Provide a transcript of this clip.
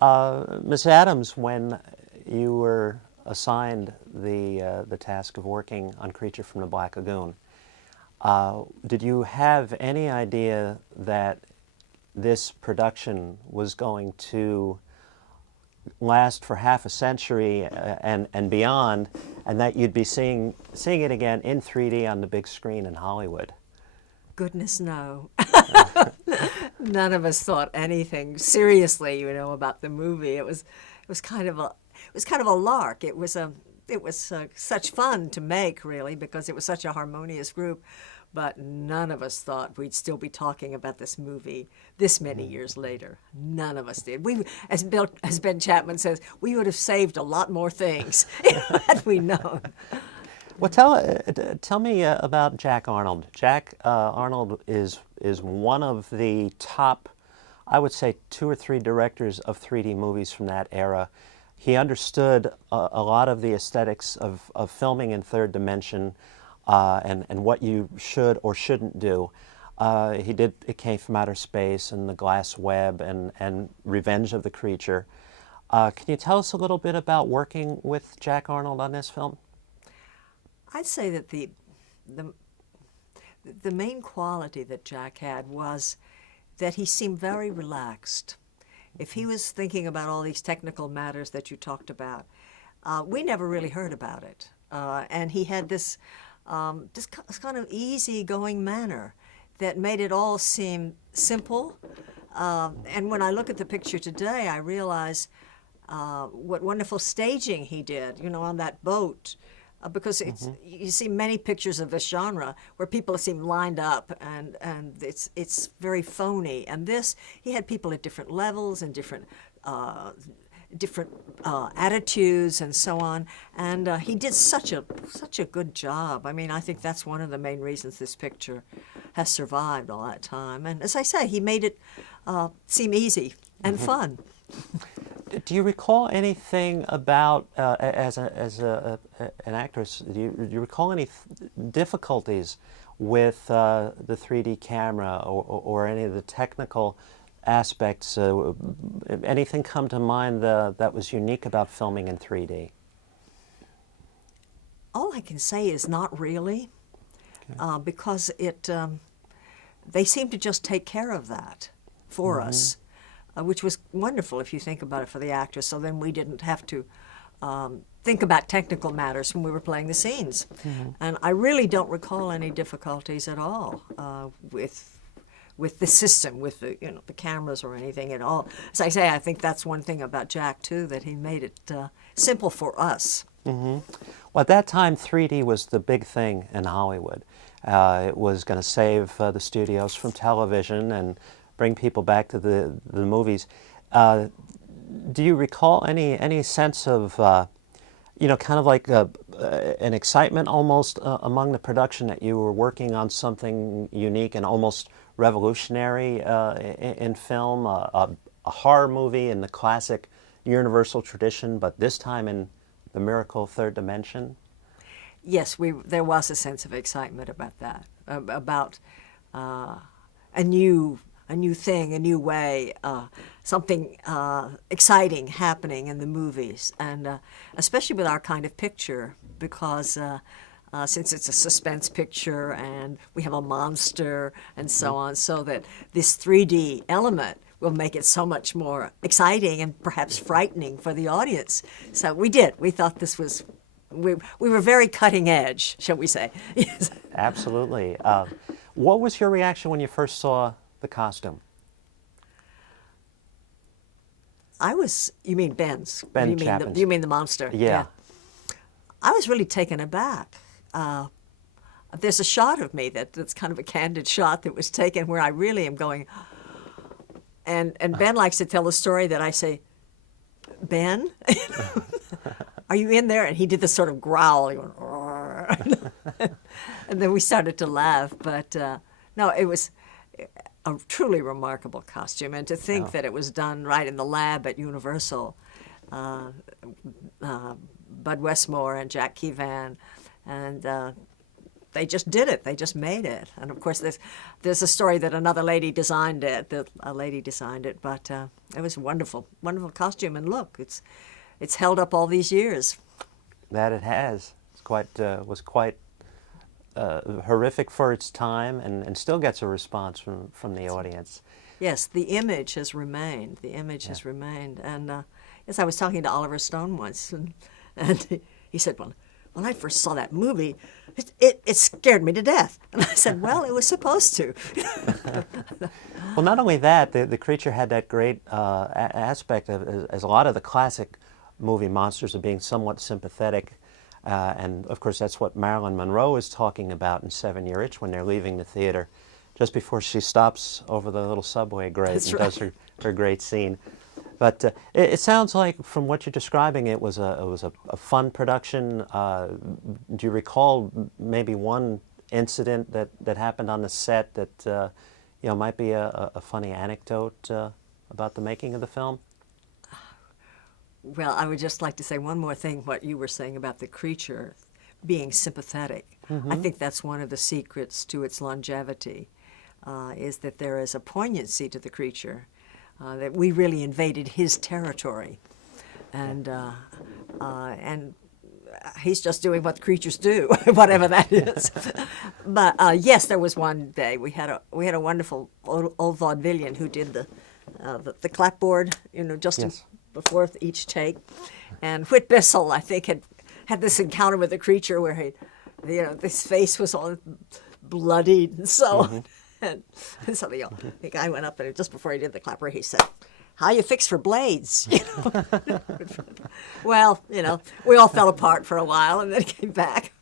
Ms. Adams, when you were assigned the task of working on Creature from the Black Lagoon, did you have any idea that this production was going to last for half a century and beyond, and that you'd be seeing it again in 3D on the big screen in Hollywood? Goodness, no. None of us thought anything seriously, about the movie. It was kind of a lark. It was such fun to make, really, because it was such a harmonious group. But none of us thought we'd still be talking about this movie this many years later. None of us did. We, as Ben Chapman says, we would have saved a lot more things had we known. Well, tell me about Jack Arnold. Jack Arnold is one of the top, I would say, 2 or 3 directors of 3D movies from that era. He understood a lot of the aesthetics of filming in third dimension and what you should or shouldn't do. He did It Came from Outer Space and The Glass Web and Revenge of the Creature. Can you tell us a little bit about working with Jack Arnold on this film? I'd say that the main quality that Jack had was that he seemed very relaxed. If he was thinking about all these technical matters that you talked about, we never really heard about it. And he had this kind of easygoing manner that made it all seem simple. And when I look at the picture today, I realize what wonderful staging he did, on that boat. Because you see many pictures of this genre where people seem lined up and it's very phony. And this, he had people at different levels and different attitudes and so on. And he did such a good job. I mean, I think that's one of the main reasons this picture has survived all that time. And as I say, he made it seem easy and fun. Do you recall anything about, as an actress, do you recall any difficulties with the 3D camera or any of the technical aspects? Anything come to mind that was unique about filming in 3D? All I can say is not really, because they seem to just take care of that for us. Which was wonderful if you think about it for the actors. So then we didn't have to think about technical matters when we were playing the scenes. And I really don't recall any difficulties at all with the system, with the the cameras or anything at all. As I say, I think that's one thing about Jack too, that he made it simple for us. Well, at that time, 3D was the big thing in Hollywood. It was going to save the studios from television and bring people back to the movies. Do you recall any sense of, kind of like an excitement almost among the production that you were working on something unique and almost revolutionary in film, a horror movie in the classic Universal tradition, but this time in the miracle third dimension? Yes, there was a sense of excitement about that, about a new thing, a new way, something exciting happening in the movies, and especially with our kind of picture, because since it's a suspense picture and we have a monster and so on, so that this 3D element will make it so much more exciting and perhaps frightening for the audience. So we did. We thought this was, we were very cutting edge, shall we say. Yes. Absolutely. What was your reaction when you first saw the costume? You mean Ben's? Ben Chapman's. You mean the monster? Yeah. I was really taken aback. There's a shot of me that's kind of a candid shot that was taken where I really am going, and Ben likes to tell the story that I say, Ben, are you in there? And he did this sort of growl. He went, and then we started to laugh. But no, it was a truly remarkable costume. And to think that it was done right in the lab at Universal, Bud Westmore and Jack Keevan and they just did it. They just made it. And of course, there's a story that another lady designed it. That a lady designed it, but it was a wonderful, wonderful costume. And look, it's held up all these years. That it has. It's was quite horrific for its time, and still gets a response from the audience. Yes, the image has remained. The image has remained. And yes, I was talking to Oliver Stone once, and he said, well, when I first saw that movie, it scared me to death. And I said, well, it was supposed to. Well, not only that, the creature had that great aspect of, as a lot of the classic movie monsters, of being somewhat sympathetic. And of course, that's what Marilyn Monroe is talking about in 7-Year Itch when they're leaving the theater, just before she stops over the little subway grate That's and right. does her great scene. But it sounds like, from what you're describing, it was a fun production. Do you recall maybe one incident that happened on the set that might be a funny anecdote about the making of the film? Well, I would just like to say one more thing, what you were saying about the creature being sympathetic. I think that's one of the secrets to its longevity, is that there is a poignancy to the creature, that we really invaded his territory. And he's just doing what creatures do, whatever that is. But yes, there was one day we had a wonderful old vaudevillian who did the clapboard, just Yes. before each take. And Whit Bissell, I think, had this encounter with the creature where his face was all bloodied and so on. And so the guy went up and just before he did the clapper, he said, "How you fix for blades?" Well, we all fell apart for a while and then came back.